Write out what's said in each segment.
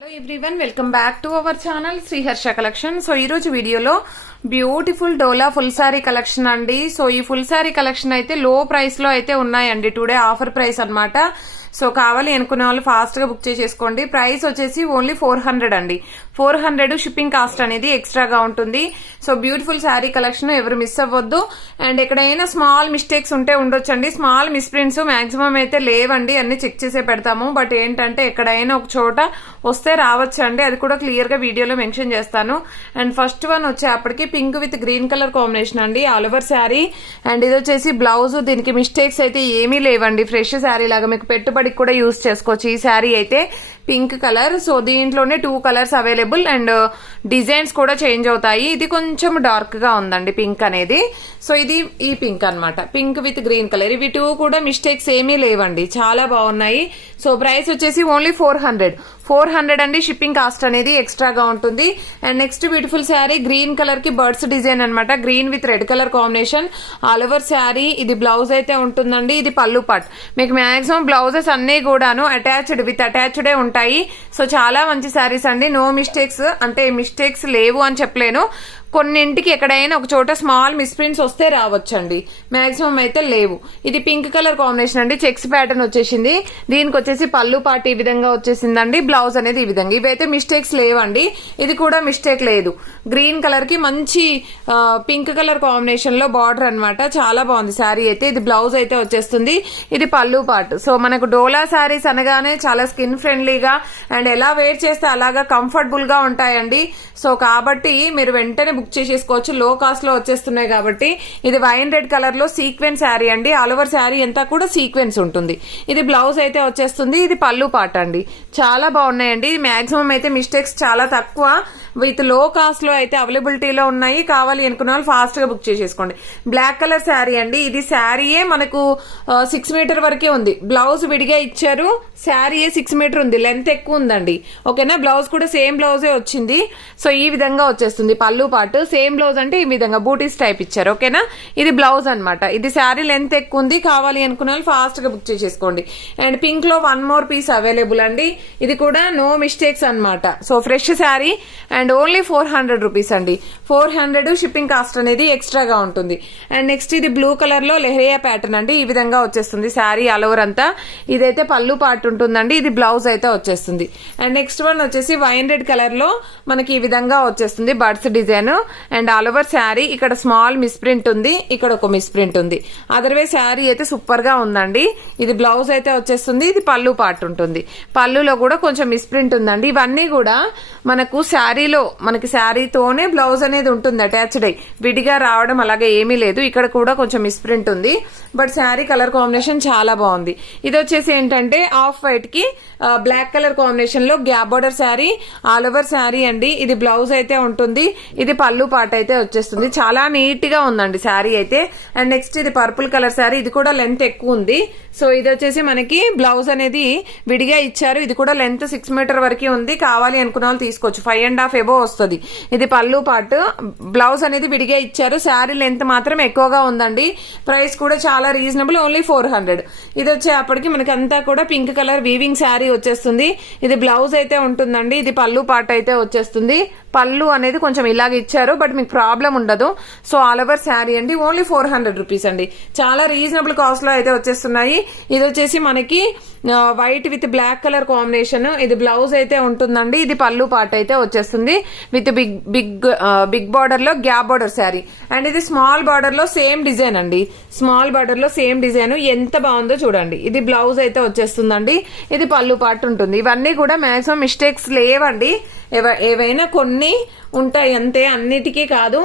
Hello everyone, welcome back to our channel Shri Harsha collection. So ఈ రోజు వీడియోలో బ్యూటిఫుల్ డోలా ఫుల్ సారీ కలెక్షన్ అండి. సో ఈ ఫుల్ సారీ కలెక్షన్ అయితే లో ప్రైస్ లో అయితే ఉన్నాయండి. టుడే ఆఫర్ ప్రైస్ అన్నమాట. సో కావాలి అనుకునే వాళ్ళు ఫాస్ట్ గా బుక్ చేసేసుకోండి. ప్రైస్ వచ్చేసి ఓన్లీ 400 అండి. 400 షిప్పింగ్ కాస్ట్ అనేది ఎక్స్ట్రాగా ఉంటుంది. సో బ్యూటిఫుల్ శారీ కలెక్షన్ ఎవరు మిస్ అవ్వద్దు. అండ్ ఎక్కడైనా స్మాల్ మిస్టేక్స్ ఉంటే ఉండొచ్చండి. స్మాల్ మిస్ప్రింట్స్ మాక్సిమం అయితే లేవండి, అన్ని చెక్ చేసే పెడతాము. బట్ ఏంటంటే ఎక్కడైనా ఒక చోట వస్తే రావచ్చు అండి, అది కూడా క్లియర్ గా వీడియోలో మెన్షన్ చేస్తాను. అండ్ ఫస్ట్ వన్ వచ్చేప్పటికి pink with green colour combination అండి, ఆల్ ఓవర్ శారీ. అండ్ ఇది వచ్చేసి బ్లౌజ్. దీనికి మిస్టేక్స్ అయితే ఏమీ లేవండి, ఫ్రెష్ శారీ లాగా మీకు పెట్టుబడికి కూడా యూజ్ చేసుకోవచ్చు. ఈ శారీ అయితే పింక్ కలర్. సో దీంట్లోనే 2 కలర్స్ అవైలబుల్ అండ్ డిజైన్స్ కూడా చేంజ్ అవుతాయి. ఇది కొంచెం డార్క్ గా ఉందండి పింక్ అనేది. సో ఇది ఈ పింక్ అన్నమాట, పింక్ విత్ గ్రీన్ కలర్. ఇవి 2 కూడా మిస్టేక్స్ ఏమీ లేవండి, చాలా బాగున్నాయి. సో ప్రైస్ వచ్చేసి ఓన్లీ 400 అండి. షిప్పింగ్ కాస్ట్ అనేది ఎక్స్ట్రాగా ఉంటుంది. And next beautiful sari green colour కి బర్డ్స్ డిజైన్ అనమాట, green with red colour combination, all over sari. ఇది బ్లౌజ్ అయితే ఉంటుందండి, ఇది పళ్ళు పార్ట్. మీకు మాక్సిమం బ్లౌజెస్ అన్ని కూడాను అటాచ్డ్ విత్ అటాచ్డే ఉంటాయి. సో చాలా మంచి శారీస్ అండి, నో మిస్టేక్స్. అంటే మిస్టేక్స్ లేవు అని చెప్పలేను, కొన్నింటికి ఎక్కడైనా ఒక చోట స్మాల్ మిస్ప్రింట్స్ వస్తే రావచ్చండి, మాక్సిమం అయితే లేవు. ఇది పింక్ కలర్ కాంబినేషన్ అండి, చెక్స్ ప్యాటర్న్ వచ్చేసింది. దీనికి వచ్చేసి పళ్ళు పార్ట్ ఈ విధంగా వచ్చేసిందండి, బ్లౌజ్ అనేది ఈ విధంగా. ఇవైతే మిస్టేక్స్ లేవండి, ఇది కూడా మిస్టేక్ లేదు. గ్రీన్ కలర్ కి మంచి పింక్ కలర్ కాంబినేషన్ లో బార్డర్ అనమాట, చాలా బాగుంది శారీ అయితే. ఇది బ్లౌజ్ అయితే వచ్చేస్తుంది, ఇది పళ్ళు పార్ట్. సో మనకు డోలా శారీస్ అనగానే చాలా స్కిన్ ఫ్రెండ్లీగా అండ్ ఎలా వేర్ చేస్తే అలాగా కంఫర్టబుల్ గా ఉంటాయండి. సో కాబట్టి మీరు వెంటనే బుక్ చేసేసుకోవచ్చు, లో కాస్ట్ లో వచ్చేస్తున్నాయి కాబట్టి. ఇది వైన్ రెడ్ కలర్ లో సీక్వెన్స్ శారీ అండి, ఆల్ ఓవర్ శారీ అంతా కూడా సీక్వెన్స్ ఉంటుంది. ఇది బ్లౌజ్ అయితే వచ్చేస్తుంది, ఇది పళ్ళు పార్ట్ అండి. చాలా బాగున్నాయండి, మాక్సిమం అయితే మిస్టేక్స్ చాలా తక్కువ. విత్ లో కాస్ట్ లో అయితే అవైలబిలిటీలో ఉన్నాయి. కావాలి అనుకున్న వాళ్ళు ఫాస్ట్ గా బుక్ చేసేసుకోండి. బ్లాక్ కలర్ శారీ అండి, ఇది శారీయే మనకు 6 మీటర్ వరకే ఉంది. బ్లౌజ్ విడిగా ఇచ్చారు, శారీయే 6 మీటర్ ఉంది, లెంత్ ఎక్కువ ఉందండి. ఓకేనా, బ్లౌజ్ కూడా సేమ్ బ్లౌజే వచ్చింది. సో ఈ విధంగా వచ్చేస్తుంది పళ్ళు పార్ట్. సేమ్ బ్లౌజ్ అంటే ఈ విధంగా బూటీస్ టైప్ ఇచ్చారు. ఓకేనా, ఇది బ్లౌజ్ అనమాట. ఇది శారీ లెంత్ ఎక్కువ ఉంది, కావాలి అనుకున్న వాళ్ళు ఫాస్ట్ గా బుక్ చేసేసుకోండి. అండ్ పింక్ లో 1 మోర్ పీస్ అవైలబుల్ అండి, ఇది కూడా నో మిస్టేక్స్ అనమాట. So fresh sari and only 400 rupees అండి. 400 షిప్పింగ్ కాస్ట్ అనేది ఎక్స్ట్రాగా ఉంటుంది. అండ్ నెక్స్ట్ ఇది బ్లూ కలర్ లో లెహరియా ప్యాటర్న్ అండి, ఈ విధంగా వచ్చేస్తుంది శారీ ఆల్ ఓవర్ అంతా. ఇదైతే పళ్ళు పార్ట్ ఉంటుందండి, ఇది బ్లౌజ్ అయితే వచ్చేస్తుంది. అండ్ నెక్స్ట్ వన్ వచ్చేసి వైన్ రెడ్ కలర్ లో మనకి ఈ విధంగా వచ్చేస్తుంది birds design. And all over sari ఇక్కడ స్మాల్ మిస్ప్రింట్ ఉంది, ఇక్కడ ఒక మిస్ప్రింట్ ఉంది. అదర్వైజ్ శారీ అయితే సూపర్ గా ఉందండి. ఇది బ్లౌజ్ అయితే వచ్చేస్తుంది, ఇది పళ్ళు పార్ట్ ఉంటుంది. పళ్ళులో కూడా కొంచెం మిస్ప్రింట్ ఉందండి. ఇవన్నీ కూడా మనకు శారీలో మనకి శారీతోనే బ్లౌజ్ అనేది ఉంటుంది అటాచ్డ్ అయ్యి, విడిగా రావడం అలాగే ఏమీ లేదు. ఇక్కడ కూడా కొంచెం మిస్ప్రింట్ ఉంది, బట్ శారీ కలర్ కాంబినేషన్ చాలా బాగుంది. ఇది వచ్చేసి ఏంటంటే ఆఫ్ వైట్ కి బ్లాక్ కలర్ కాంబినేషన్ లో gap border sari, all over sari అండి. ఇది బ్లౌజ్ అయితే ఉంటుంది, ఇది పళ్ళు పార్ట్ అయితే వచ్చేస్తుంది. చాలా నీట్ గా ఉందండి శారీ అయితే. అండ్ నెక్స్ట్ ఇది పర్పుల్ కలర్ శారీ, ఇది కూడా లెంత్ ఎక్కువ ఉంది. సో ఇది వచ్చేసి మనకి బ్లౌజ్ అనేది విడిగా ఇచ్చారు, ఇది కూడా లెంత్ 6 మీటర్ వరకు ఉంది. కావాలి అనుకున్న వాళ్ళు తీసుకోవచ్చు, 5.5 ఎబో వస్తుంది. ఇది పళ్ళు పార్ట్, బ్లౌజ్ అనేది విడిగా ఇచ్చారు. శారీ లెంత్ మాత్రం ఎక్కువగా ఉందండి. ప్రైస్ కూడా చాలా రీజనబుల్, ఓన్లీ 400. ఇది వచ్చేప్పటికి మనకి అంతా కూడా పింక్ కలర్ వీవింగ్ శారీ వచ్చేస్తుంది. ఇది బ్లౌజ్ అయితే ఉంటుందండి, ఇది పళ్ళు పార్ట్ అయితే వచ్చేస్తుంది. పళ్ళు అనేది కొంచెం ఇలాగ ఇచ్చారు, బట్ మీకు ప్రాబ్లం ఉండదు. సో ఆల్ ఓవర్ శారీ అండి, ఓన్లీ 400 రూపీస్ అండి. చాలా రీజనబుల్ కాస్ట్ లో అయితే వచ్చేస్తున్నాయి. ఇది వచ్చేసి మనకి white with black colour combination, ఇది బ్లౌజ్ అయితే ఉంటుందండి, ఇది పళ్ళు పార్ట్ అయితే వచ్చేస్తుంది. విత్ బిగ్ బార్డర్ లో గ్యాప్ బార్డర్ శారీ. అండ్ ఇది స్మాల్ బార్డర్ లో సేమ్ డిజైన్ అండి, స్మాల్ బార్డర్ లో సేమ్ డిజైన్, ఎంత బాగుందో చూడండి. ఇది బ్లౌజ్ అయితే వచ్చేస్తుందండి, ఇది పళ్ళు పార్ట్ ఉంటుంది. ఇవన్నీ కూడా మాక్సిమం మిస్టేక్స్ లేవండి, ఏవైనా కొన్ని ఉంటాయి అంతే, అన్నిటికీ కాదు.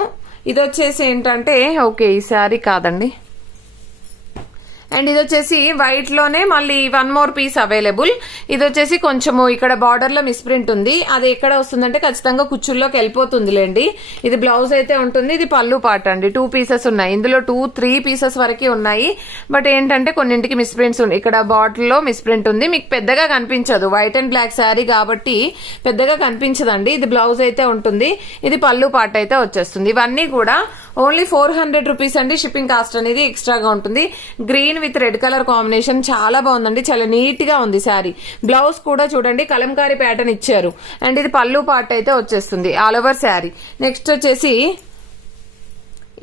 ఇది వచ్చేసి ఏంటంటే ఓకే ఈ శారీ కాదండి. అండ్ ఇది వచ్చేసి వైట్ లోనే మళ్ళీ 1 మోర్ పీస్ అవైలబుల్. ఇది వచ్చేసి కొంచెము ఇక్కడ బార్డర్ లో మిస్ప్రింట్ ఉంది, అది ఎక్కడ వస్తుందంటే ఖచ్చితంగా కుచ్చుల్లోకి వెళ్ళిపోతుందిలేండి. ఇది బ్లౌజ్ అయితే ఉంటుంది, ఇది పళ్ళు పార్ట్ అండి. 2 పీసెస్ ఉన్నాయి, ఇందులో 2-3 పీసెస్ వరకు ఉన్నాయి. బట్ ఏంటంటే కొన్నింటికి మిస్ప్రింట్స్ ఉన్నాయి. ఇక్కడ బాటిల్ లో మిస్ప్రింట్ ఉంది, మీకు పెద్దగా కనిపించదు, వైట్ అండ్ బ్లాక్ శారీ కాబట్టి పెద్దగా కనిపించదండి. ఇది బ్లౌజ్ అయితే ఉంటుంది, ఇది పళ్ళు పార్ట్ అయితే వచ్చేస్తుంది. ఇవన్నీ కూడా ఓన్లీ 400 రూపీస్ అండి. షిప్పింగ్ కాస్ట్ అనేది ఎక్స్ట్రాగా ఉంటుంది. Green with red colour combination చాలా బాగుందండి, చాలా నీట్ గా ఉంది శారీ. బ్లౌజ్ కూడా చూడండి కలంకారీ ప్యాటర్న్ ఇచ్చారు. అండ్ ఇది పళ్ళు పార్ట్ అయితే వచ్చేస్తుంది ఆల్ ఓవర్ శారీ. నెక్స్ట్ వచ్చేసి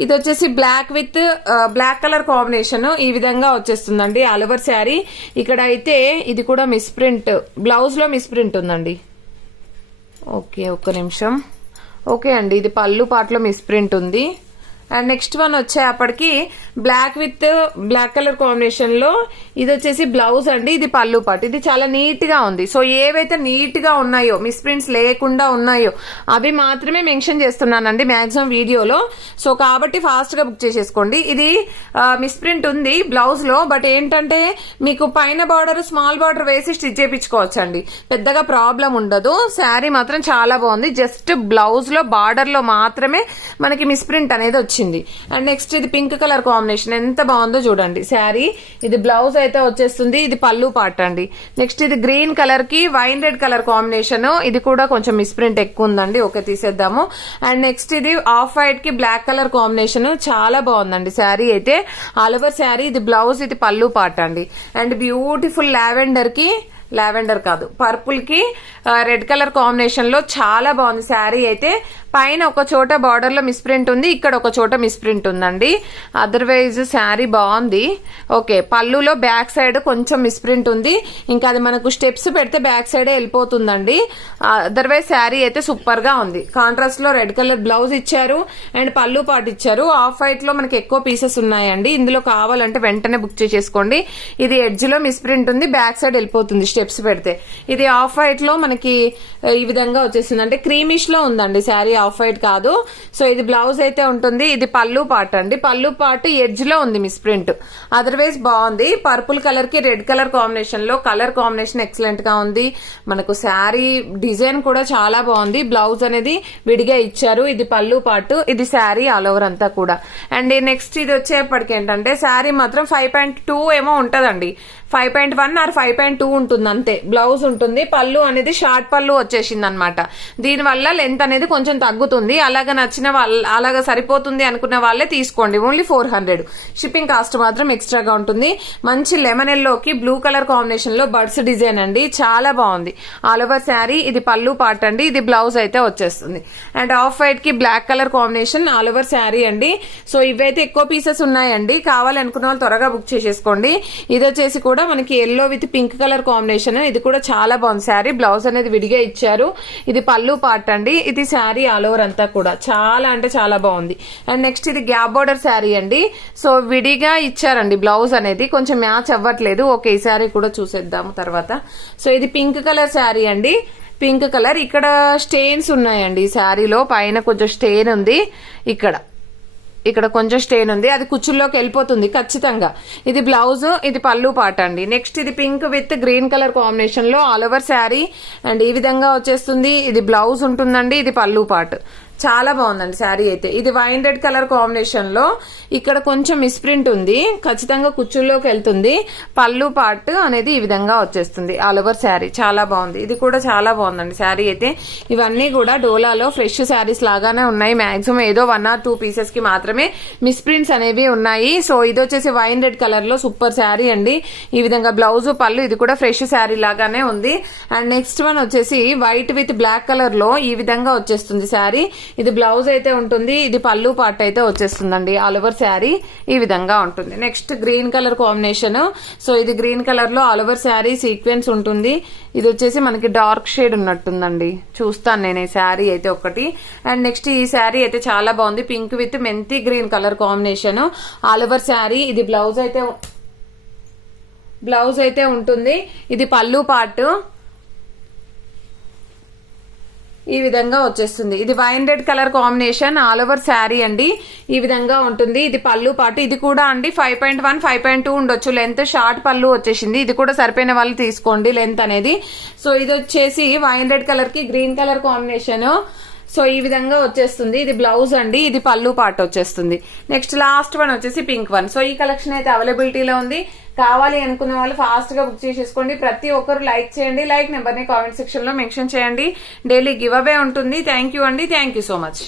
ఇది వచ్చేసి black with black colour combination ఈ విధంగా వచ్చేస్తుందండి ఆల్ ఓవర్ శారీ. ఇక్కడ అయితే ఇది కూడా మిస్ ప్రింట్, బ్లౌజ్ లో మిస్ ప్రింట్ ఉందండి. ఓకే ఒక్క నిమిషం. ఓకే అండి, ఇది పళ్ళు పార్ట్ లో మిస్ ప్రింట్ ఉంది. అండ్ నెక్స్ట్ వన్ వచ్చేప్పటికి black with black colour combination లో ఇది వచ్చేసి బ్లౌజ్ అండి, ఇది పళ్ళు పార్ట్. ఇది చాలా నీట్ గా ఉంది. సో ఏవైతే నీట్ గా ఉన్నాయో, మిస్ ప్రింట్స్ లేకుండా ఉన్నాయో అవి మాత్రమే మెన్షన్ చేస్తున్నానండి మాక్సిమం వీడియోలో. సో కాబట్టి ఫాస్ట్ గా బుక్ చేసేసుకోండి. ఇది మిస్ ప్రింట్ ఉంది బ్లౌజ్ లో, బట్ ఏంటంటే మీకు పైన బార్డర్ స్మాల్ బార్డర్ వేసి స్టిచ్ చేయించుకోవచ్చండి, పెద్దగా ప్రాబ్లం ఉండదు. శారీ మాత్రం చాలా బాగుంది. జస్ట్ బ్లౌజ్ లో బార్డర్ లో మాత్రమే మనకి మిస్ ప్రింట్ అనేది వచ్చింది. అండ్ నెక్స్ట్ ఇది పింక్ కలర్ కాంబినేషన్ ఎంత బాగుందో చూడండి శారీ. ఇది బ్లౌజ్ అయితే వచ్చేస్తుంది, ఇది పళ్ళు పార్ట్ అండి. నెక్స్ట్ ఇది గ్రీన్ కలర్ కి వైన్ రెడ్ కలర్ కాంబినేషన్, ఇది కూడా కొంచెం మిస్ ప్రింట్ ఎక్కువ ఉందండి. ఓకే తీసేద్దాము. అండ్ నెక్స్ట్ ఇది ఆఫ్ వైట్ కి బ్లాక్ కలర్ కాంబినేషన్ చాలా బాగుందండి శారీ అయితే ఆల్ ఓవర్ శారీ. ఇది బ్లౌజ్, ఇది పళ్ళు పార్ట్ అండి. అండ్ బ్యూటిఫుల్ లావెండర్ కాదు పర్పుల్ కి రెడ్ కలర్ కాంబినేషన్ లో చాలా బాగుంది శారీ అయితే. పైన ఒక చోట బార్డర్ లో మిస్ ప్రింట్ ఉంది, ఇక్కడ ఒక చోట మిస్ ప్రింట్ ఉందండి. అదర్వైజ్ శారీ బాగుంది. ఓకే పళ్ళులో బ్యాక్ సైడ్ కొంచెం మిస్ ప్రింట్ ఉంది, ఇంకా అది మనకు స్టెప్స్ పెడితే బ్యాక్ సైడే వెళ్ళిపోతుందండి. అదర్వైజ్ శారీ అయితే సూపర్ గా ఉంది. కాంట్రాస్ట్ లో రెడ్ కలర్ బ్లౌజ్ ఇచ్చారు అండ్ పళ్ళు పార్ట్ ఇచ్చారు. ఆఫ్ వైట్ లో మనకి ఎక్కువ పీసెస్ ఉన్నాయండి, ఇందులో కావాలంటే వెంటనే బుక్ చేసేసుకోండి. ఇది ఎడ్జ్ లో మిస్ ప్రింట్ ఉంది, బ్యాక్ సైడ్ వెళ్ళిపోతుంది స్టెప్స్ పెడితే. ఇది ఆఫ్ వైట్ లో మనకి ఈ విధంగా వచ్చేసింది, అంటే క్రీమిష్ లో ఉందండి శారీ, ఆఫ్ వైట్ కాదు. సో ఇది బ్లౌజ్ అయితే ఉంటుంది, ఇది పళ్ళు పార్ట్ అండి. పళ్ళు పార్ట్ ఎడ్జ్ లో ఉంది మిస్ ప్రింట్, అదర్వైజ్ బాగుంది. పర్పుల్ కలర్ కి రెడ్ కలర్ కాంబినేషన్ లో కలర్ కాంబినేషన్ ఎక్సలెంట్ గా ఉంది. మనకు శారీ డిజైన్ కూడా చాలా బాగుంది. బ్లౌజ్ అనేది విడిగా ఇచ్చారు, ఇది పళ్ళు పార్ట్, ఇది శారీ ఆల్ ఓవర్ అంతా కూడా. అండ్ నెక్స్ట్ ఇది వచ్చేప్పటికి ఏంటంటే శారీ మాత్రం 5.2 ఏమో ఉంటదండి, 5.1 ఆర్ 5.2 ఉంటుంది అంతే. బ్లౌజ్ ఉంటుంది, పళ్ళు అనేది షార్ట్ పళ్ళు వచ్చేసింది అనమాట. దీనివల్ల లెంత్ అనేది కొంచెం తగ్గుతుంది. అలాగా నచ్చిన వాళ్ళ అలాగా సరిపోతుంది అనుకున్న వాళ్ళే తీసుకోండి. ఓన్లీ 400. షిప్పింగ్ కాస్ట్ మాత్రం ఎక్స్ట్రాగా ఉంటుంది. మంచి లెమన్ ఎల్లోకి బ్లూ కలర్ కాంబినేషన్ లో బర్డ్స్ డిజైన్ అండి, చాలా బాగుంది ఆల్ ఓవర్ శారీ. ఇది పళ్ళు పార్ట్ అండి, ఇది బ్లౌజ్ అయితే వచ్చేస్తుంది. అండ్ ఆఫ్ వైట్ కి black colour combination all over sari అండి. సో ఇవైతే ఎక్కువ పీసెస్ ఉన్నాయండి, కావాలనుకున్న వాళ్ళు త్వరగా బుక్ చేసేసుకోండి. ఇది వచ్చేసి కూడా మనకి yellow with pink colour combination, ఇది కూడా చాలా బాగుంది శారీ. బ్లౌజ్ అనేది విడిగా ఇచ్చారు, ఇది పళ్ళు పార్ట్ అండి, ఇది శారీ ఆల్ ఓవర్ అంతా కూడా చాలా అంటే చాలా బాగుంది. అండ్ నెక్స్ట్ ఇది గ్యాప్ బోర్డర్ శారీ అండి. సో విడిగా ఇచ్చారండి బ్లౌజ్ అనేది, కొంచెం మ్యాచ్ అవ్వట్లేదు. ఓకే ఈ శారీ కూడా చూసేద్దాము తర్వాత. సో ఇది పింక్ కలర్ శారీ అండి, పింక్ కలర్. ఇక్కడ స్టెయిన్స్ ఉన్నాయండి ఈ శారీలో, పైన కొంచెం స్టెయిన్ ఉంది, ఇక్కడ కొంచెం స్టెయిన్ ఉంది, అది కుచ్చుల్లోకి వెళ్ళిపోతుంది ఖచ్చితంగా. ఇది బ్లౌజ్, ఇది పళ్ళు పార్ట్ అండి. నెక్స్ట్ ఇది pink with green colour combination లో ఆల్ ఓవర్ శారీ అండ్ ఈ విధంగా వచ్చేస్తుంది. ఇది బ్లౌజ్ ఉంటుందండి, ఇది పళ్ళు పార్ట్. చాలా బాగుందండి శారీ అయితే. ఇది వైన్ రెడ్ కలర్ కాంబినేషన్ లో ఇక్కడ కొంచెం మిస్ ప్రింట్ ఉంది, ఖచ్చితంగా కుచ్చుల్లోకి వెళ్తుంది. పళ్ళు పార్ట్ అనేది ఈ విధంగా వచ్చేస్తుంది ఆల్ ఓవర్ శారీ, చాలా బాగుంది. ఇది కూడా చాలా బాగుందండి శారీ అయితే. ఇవన్నీ కూడా డోలాలో ఫ్రెష్ శారీస్ లాగానే ఉన్నాయి. మాక్సిమం ఏదో 1 or 2 పీసెస్ కి మాత్రమే మిస్ ప్రింట్స్ అనేవి ఉన్నాయి. సో ఇది వచ్చేసి వైన్ రెడ్ కలర్ లో సూపర్ శారీ అండి. ఈ విధంగా బ్లౌజ్ పళ్ళు, ఇది కూడా ఫ్రెష్ శారీ లాగానే ఉంది. అండ్ నెక్స్ట్ వన్ వచ్చేసి వైట్ విత్ బ్లాక్ కలర్ లో ఈ విధంగా వచ్చేస్తుంది శారీ. ఇది బ్లౌజ్ అయితే ఉంటుంది, ఇది పళ్ళు పార్ట్ అయితే వచ్చేస్తుందండి ఆల్ ఓవర్ శారీ ఈ విధంగా ఉంటుంది. Next green colour combination. So ఇది గ్రీన్ కలర్ లో ఆల్ ఓవర్ శారీ సీక్వెన్స్ ఉంటుంది. ఇది వచ్చేసి మనకి డార్క్ షేడ్ ఉన్నట్టుందండి, చూస్తాను నేను ఈ శారీ అయితే ఒకటి. అండ్ నెక్స్ట్ ఈ శారీ అయితే చాలా బాగుంది, పింక్ విత్ మెంతి green colour combination all over sari. ఇది బ్లౌజ్ అయితే ఉంటుంది, ఇది పళ్ళు పార్ట్ ఈ విధంగా వచ్చేస్తుంది. ఇది wine red colour combination all over sari అండి, ఈ విధంగా ఉంటుంది. ఇది పళ్ళు పాటు, ఇది కూడా అండి 5.1 5.2 ఉండొచ్చు లెంత్. షార్ట్ పళ్ళు వచ్చేసింది, ఇది కూడా సరిపోయిన వాళ్ళు తీసుకోండి లెంత్ అనేది. సో ఇది వచ్చేసి వైన్ రెడ్ కలర్ కి గ్రీన్ కలర్ కాంబినేషన్. సో ఈ విధంగా వచ్చేస్తుంది. ఇది బ్లౌజ్ అండి, ఇది పళ్ళు పార్ట్ వచ్చేస్తుంది. నెక్స్ట్ లాస్ట్ వన్ వచ్చేసి పింక్ వన్. సో ఈ కలెక్షన్ అయితే అవైలబిలిటీలో ఉంది. కావాలి అనుకున్న వాళ్ళు ఫాస్ట్ గా బుక్ చేసేసుకోండి. ప్రతి ఒక్కరు లైక్ చేయండి, లైక్ నెంబర్ ని కామెంట్ సెక్షన్ లో మెన్షన్ చేయండి. డైలీ గివ్ అవే ఉంటుంది. థ్యాంక్ యూ అండి, థ్యాంక్ యూ సో మచ్.